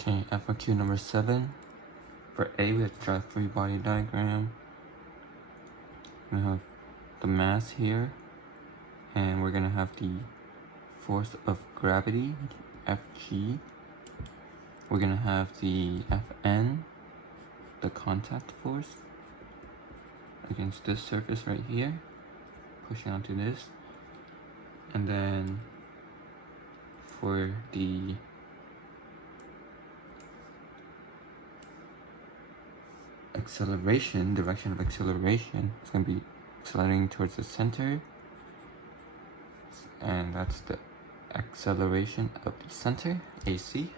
Okay, FAQ number 7. For A, we have to draw a free body diagram. We have the mass here, and we're gonna have the force of gravity, Fg. We're gonna have the Fn, the contact force, against this surface right here, pushing onto this. And then for the acceleration, direction of acceleration, it's going to be accelerating towards the center, and that's the acceleration of the center, AC.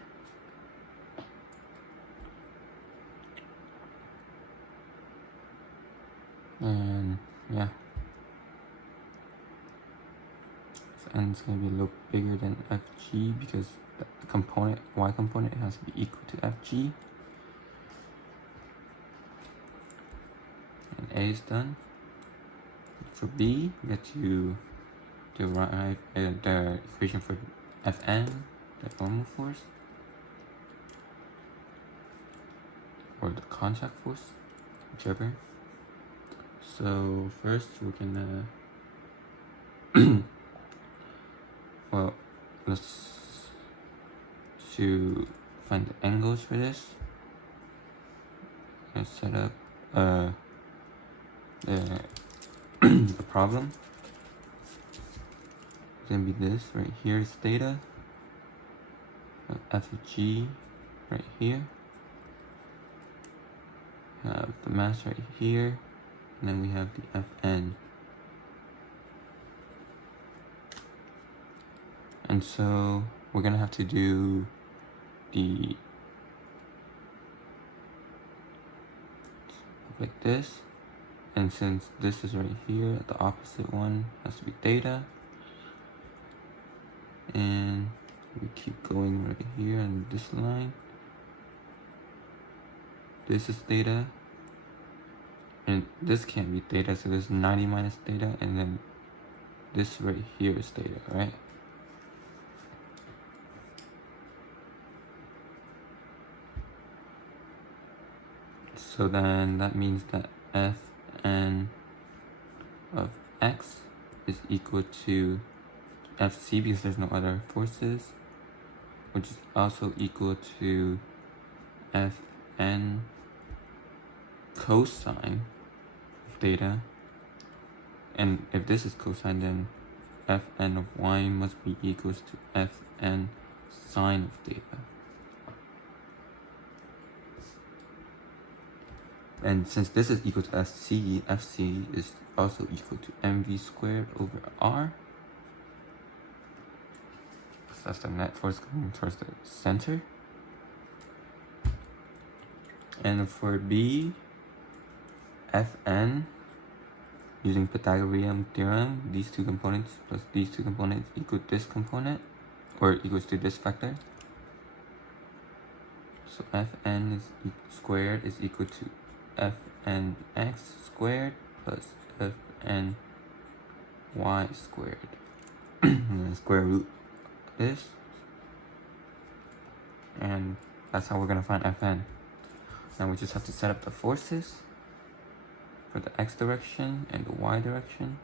And yeah, this n is going to be a little bigger than Fg because the component, y component, has to be equal to Fg. And A is done. For B, we get to derive the equation for Fn, the normal force, or the contact force, whichever. So first we're gonna well, to find the angles for this, let's set up the problem. It's gonna be this right here is theta, f of g right here, have the mass right here, and then we have the Fn. And so we're gonna have to do the like this, and since this is right here, the opposite one has to be theta, and we keep going right here on this line. This is theta, and this can't be theta, so this is 90 minus theta, and then this right here is theta, right? So then that means that Fn of x is equal to Fc, because there's no other forces, which is also equal to Fn cosine of theta. And if this is cosine, then Fn of y must be equals to Fn sine of theta. And since this is equal to Fc, Fc is also equal to mv squared over r. So that's the net force going towards the center. And for B, Fn, using Pythagorean theorem, these two components plus these two components equal this component, or equals to this vector. So Fn is squared is equal to Fnx squared plus Fny squared. And then square root this. And that's how we're going to find Fn. Now we just have to set up the forces for the x direction and the y direction.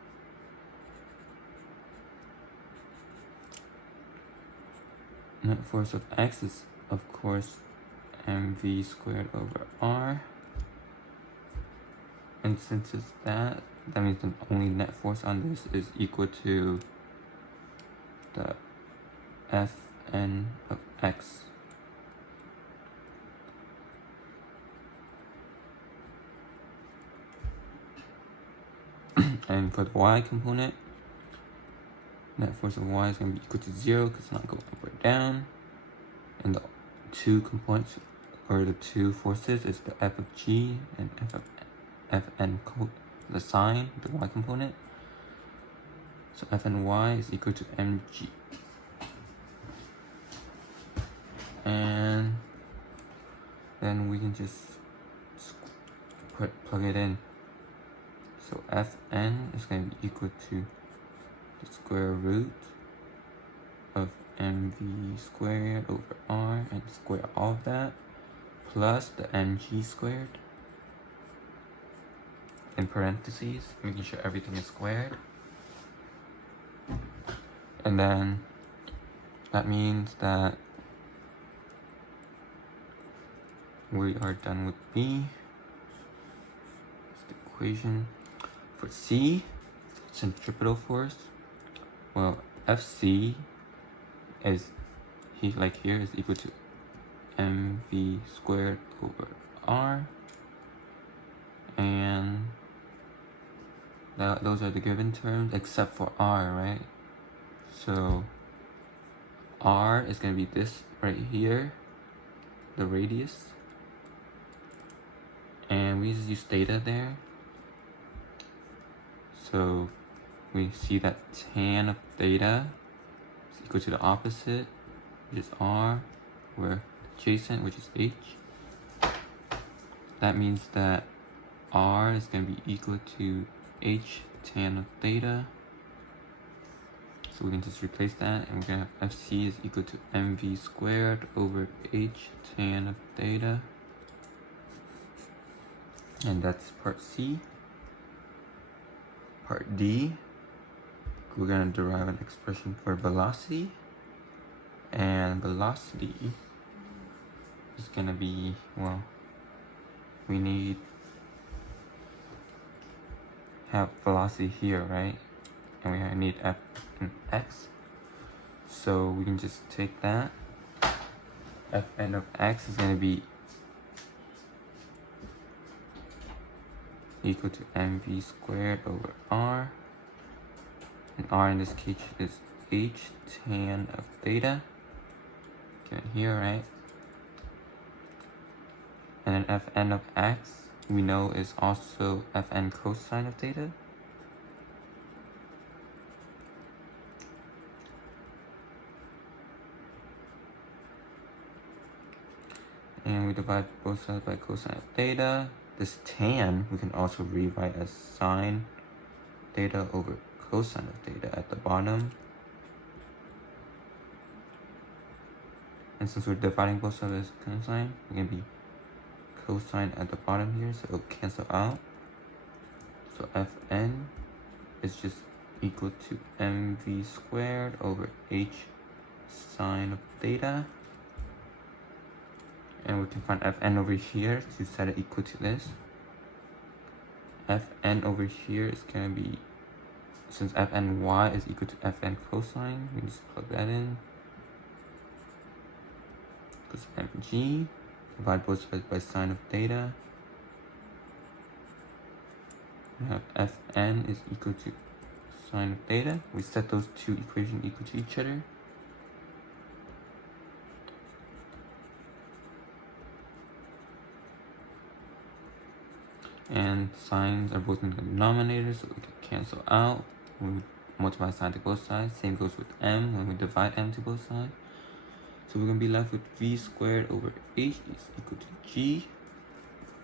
Net force of x is, of course, mv squared over r. And since it's that means the only net force on this is equal to the Fn of x. And for the y component, net force of y is going to be equal to 0 because it's not going up or down. And the two components, or the two forces, is the f of g and f of Fn, the sine, the y component. So Fny is equal to mg. And then we can just plug it in. So Fn is going to be equal to the square root of mv squared over r and square all of that plus the mg squared in parentheses, making sure everything is squared. And then that means that we are done with B. That's the equation. For C, centripetal force, well, Fc is here is equal to mv squared over r, and those are the given terms except for r, right? So r is going to be this right here, the radius, and we just use theta there. So we see that tan of theta is equal to the opposite, which is r, where adjacent, which is h. That means that r is going to be equal to h tan of theta. So we can just replace that, and we're going to have Fc is equal to mv squared over h tan of theta. And that's part C. Part D, we're going to derive an expression for velocity. And velocity is going to be, well, we need have velocity here, right? And we need f and x. So we can just take that. Fn of x is going to be equal to mv squared over r. And r in this case is h tan of theta. Given here, right? And then Fn of x we know is also Fn cosine of theta. And we divide both sides by cosine of theta. This tan we can also rewrite as sine theta over cosine of theta at the bottom. And since we're dividing both sides as cosine, we're going to be cosine at the bottom here, so it'll cancel out. So Fn is just equal to mv squared over h sine of theta. And we can find Fn over here to set it equal to this. Fn over here is going to be, since Fny is equal to Fn cosine, we just plug that in. Because mg, divide both sides by sine of theta. We have Fn is equal to sine of theta. We set those two equations equal to each other. And sines are both in the denominator, so we can cancel out. When we multiply sine to both sides, same goes with m when we divide m to both sides. So we're going to be left with v squared over h is equal to g.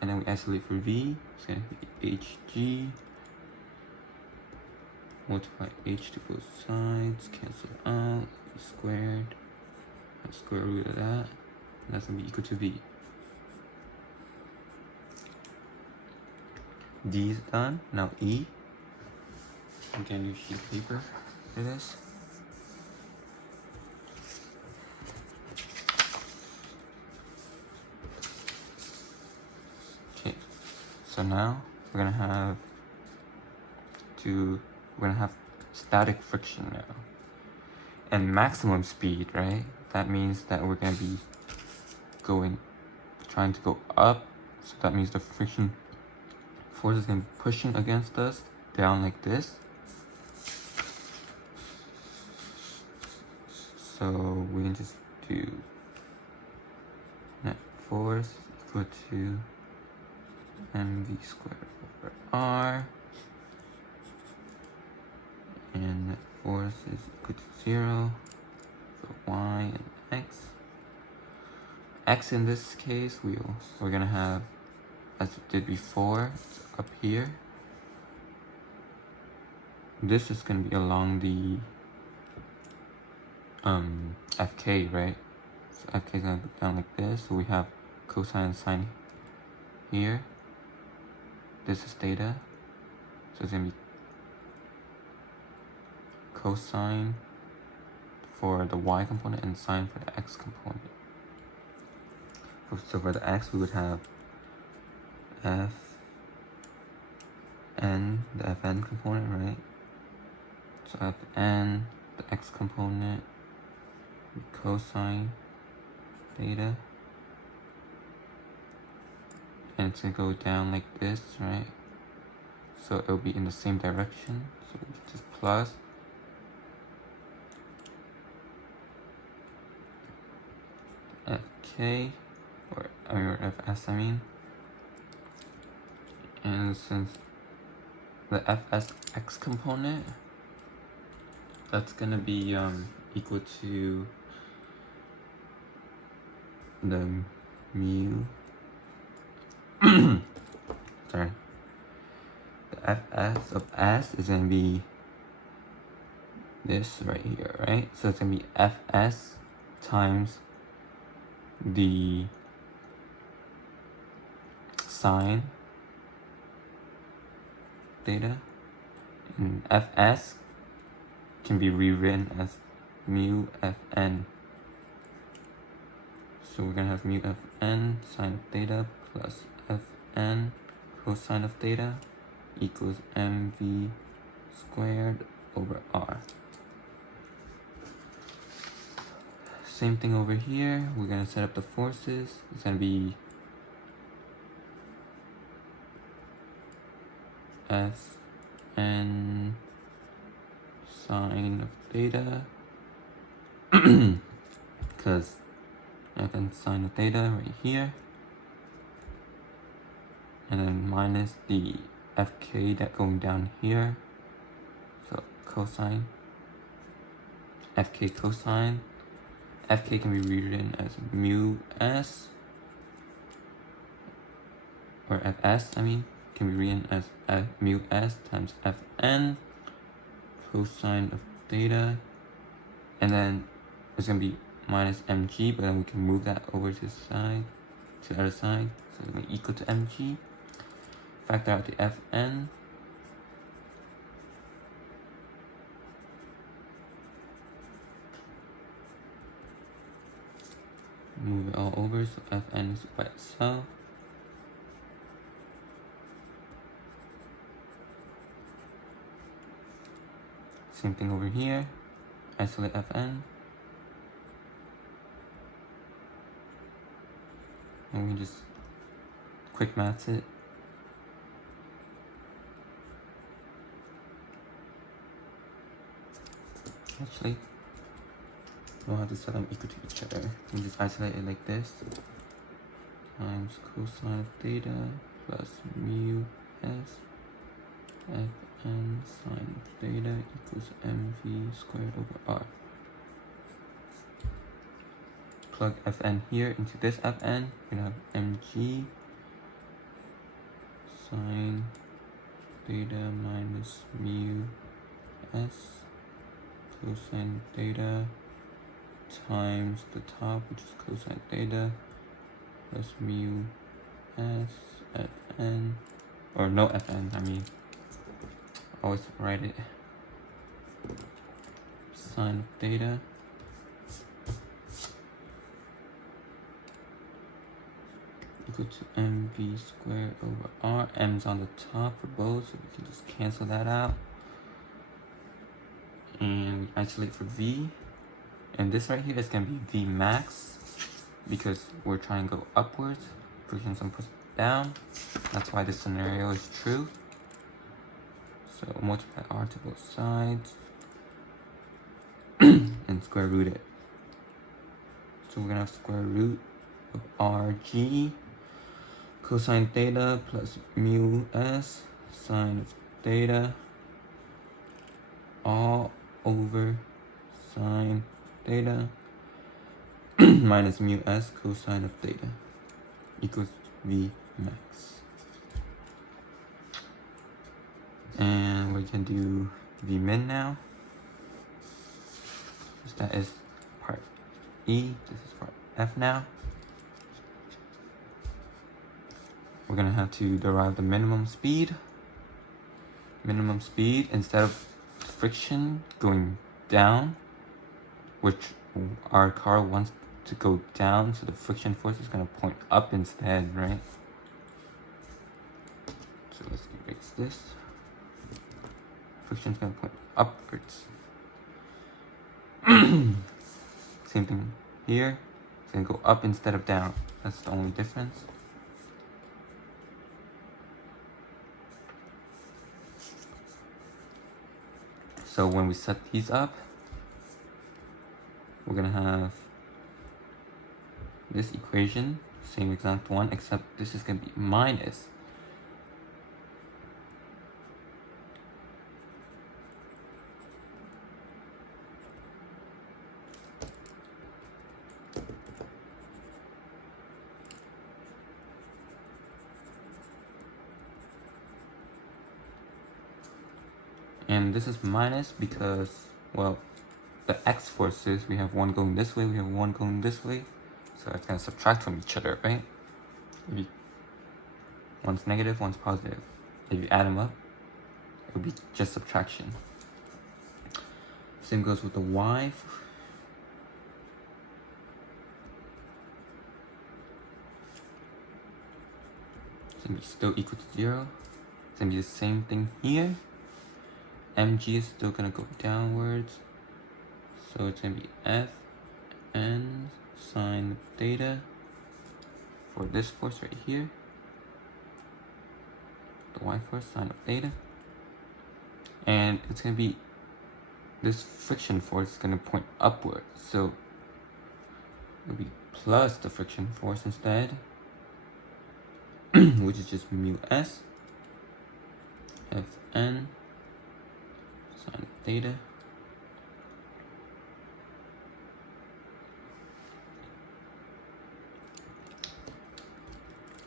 And then we isolate for v, it's going to be hg. Multiply h to both sides, cancel out, v squared, and square root of that. And that's going to be equal to v. D is done. Now E. I'm getting a new sheet of paper for this. Okay, so now we're gonna have static friction now. And maximum speed, right? That means that we're gonna be trying to go up. So that means the friction force is going to be pushing against us down like this. So we can just do net force equal to mv squared over r, and net force is equal to 0 for y and x. X in this case we're gonna have, as we did before, up here. This is going to be along the FK, right? So FK is gonna go down like this. So we have cosine and sine here. This is theta. So it's gonna be cosine for the y component and sine for the x component. So for the x, we would have Fn, the Fn component, right? So Fn, the x component, cosine theta. And it's gonna go down like this, right? So it'll be in the same direction. So just plus Fk, or Fs, I mean. And since the Fsx component, that's gonna be equal to the mu. Sorry. The Fs of s is gonna be this right here, right? So it's gonna be Fs times the sine theta, and Fs can be rewritten as mu Fn. So we're gonna have mu Fn sine of theta plus Fn cosine of theta equals mv squared over r. Same thing over here. We're gonna set up the forces. It's gonna be Fn sine of theta because Fn sine of theta right here, and then minus the Fk that going down here, so cosine, Fk cosine. Fk can be rewritten as mu s, or Fs, I mean, can be written as mu s times Fn cosine of theta, and then it's gonna be minus mg, but then we can move that over to the side, to the other side, so it's gonna be equal to mg. Factor out the Fn. Move it all over, so Fn is by itself. Same thing over here. Isolate Fn. And we just quick maths it. Actually, we don't have to set them equal to each other. We just isolate it like this. Times cosine of theta plus mu s Fn sine of theta equals mv squared over r. Plug Fn here into this Fn. We're gonna have mg sine theta minus mu s cosine theta times the top, which is cosine theta, plus mu s Fn, or no Fn, I mean, always write it, sine of theta equal to mv squared over r. M's on the top for both, so we can just cancel that out. And we isolate for v. And this right here is going to be v max, because we're trying to go upwards, pushing some push down. That's why this scenario is true. So multiply r to both sides and square root it. So we're going to have square root of rg cosine theta plus mu s sine of theta all over sine theta minus mu s cosine of theta equals v max. And we can do v min now, because that is part E, this is for F now. We're gonna have to derive the minimum speed. Minimum speed, instead of friction going down, which our car wants to go down, so the friction force is gonna point up instead, right? So let's erase this. Friction's gonna point upwards. Same thing here. It's gonna go up instead of down. That's the only difference. So when we set these up, we're gonna have this equation, same exact one, except this is gonna be minus and this is minus because, well, the x forces, we have one going this way, we have one going this way, so it's gonna subtract from each other, right? One's negative, one's positive. If you add them up, it would be just subtraction. Same goes with the y. It's gonna be still equal to 0. It's gonna be the same thing here. Mg is still gonna go downwards, so it's gonna be Fn sine theta for this force right here, the y force sine of theta, and it's gonna be this friction force is gonna point upward, so it'll be plus the friction force instead, which is just mu s Fn sine theta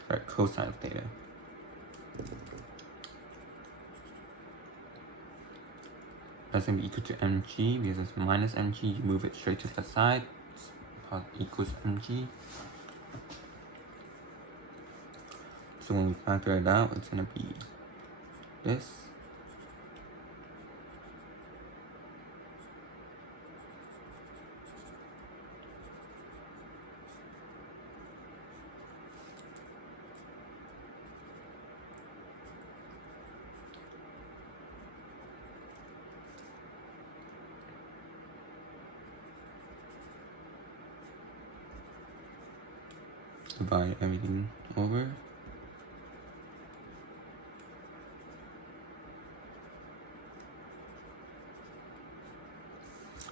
or cosine of theta. That's going to be equal to mg because it's minus mg. You move it straight to the side. Equals mg. So when we factor it out, it's going to be this. Divide everything over.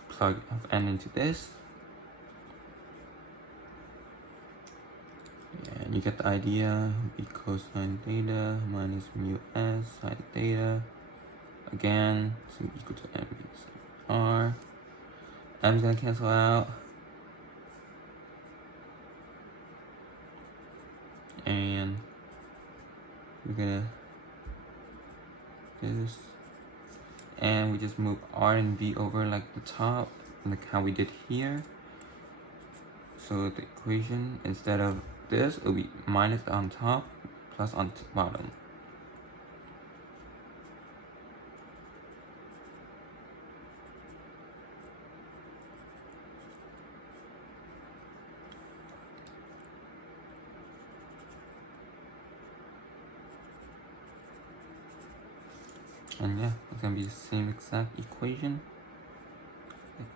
Plug Fn into this. And you get the idea. It'll be cosine theta minus mu s sine theta. Again, it's going to be equal to m r. M's going to cancel out. And we're gonna do this, and we just move R and V over like the top, like how we did here. So the equation, instead of this, it'll be minus on top plus on bottom. And yeah, it's gonna be the same exact equation.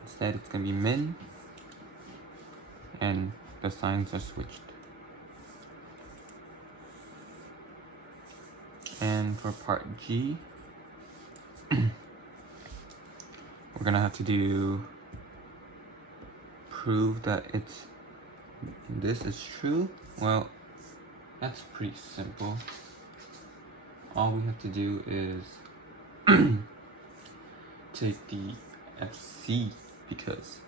Instead, it's gonna be min, and the signs are switched. And for part G, we're gonna have to prove that this is true. Well, that's pretty simple. All we have to do is take the FC, because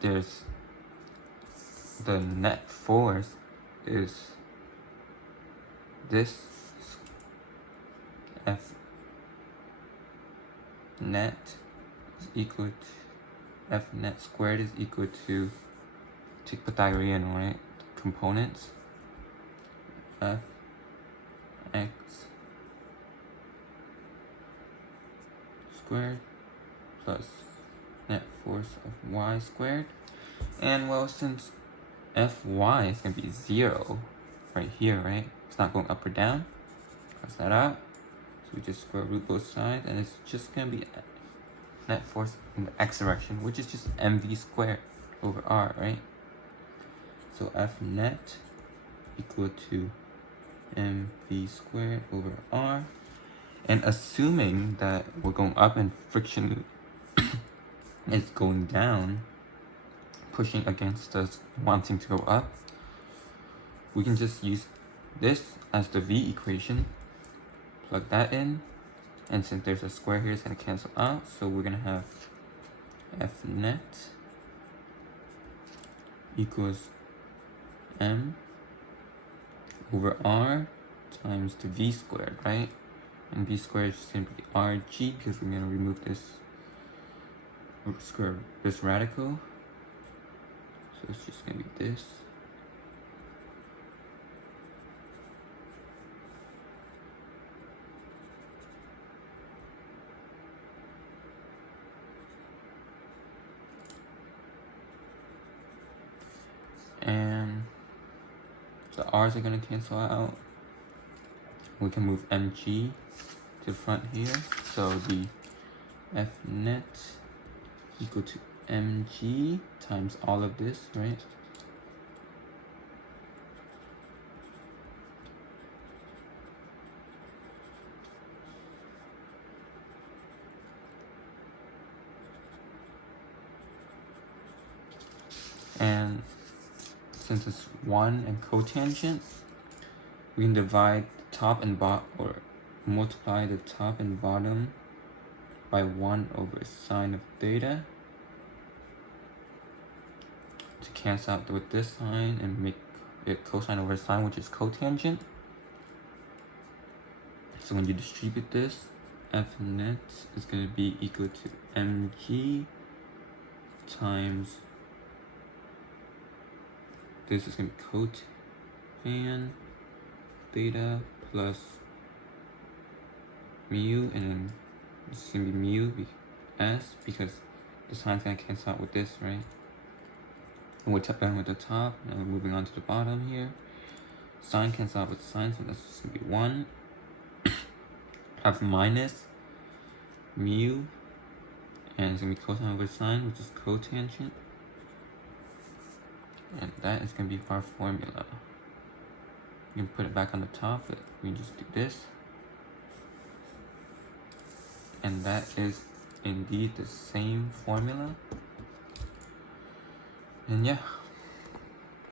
there's the net force is this F net is equal to F net squared is equal to take Pythagorean, right? Components. F x squared plus net force of y squared. And well, since Fy is going to be 0 right here, right? It's not going up or down. Cross that out. So we just square root both sides, and it's just going to be net force in the x direction, which is just mv squared over r, right? So F net equal to mv squared over r. And assuming that we're going up and friction is going down, pushing against us wanting to go up, we can just use this as the v equation, plug that in, and since there's a square here, it's going to cancel out, so we're going to have F net equals m over r times the v squared, right? And v squared is simply rg because we're going to remove this square, this radical. So it's just going to be this. And the r's are going to cancel out. We can move mg to the front here. So the F net equal to mg times all of this, right? And since it's 1 and cotangent, we can divide the top and bottom, or multiply the top and bottom by 1 over sine of theta to cancel out with this sign and make it cosine over sine, which is cotangent. So when you distribute this, F net is going to be equal to mg times, this is going to be cotangent theta plus mu, and then this is going to be mu s because the sine's going to cancel out with this, right? And we're done with the top, and we're moving on to the bottom here. Sine cancels out with sine, so that's just going to be 1. Have minus mu, and it's going to be cosine over sine, which is cotangent. And that is going to be our formula. You can put it back on the top, but we just do this. And that is indeed the same formula. And yeah.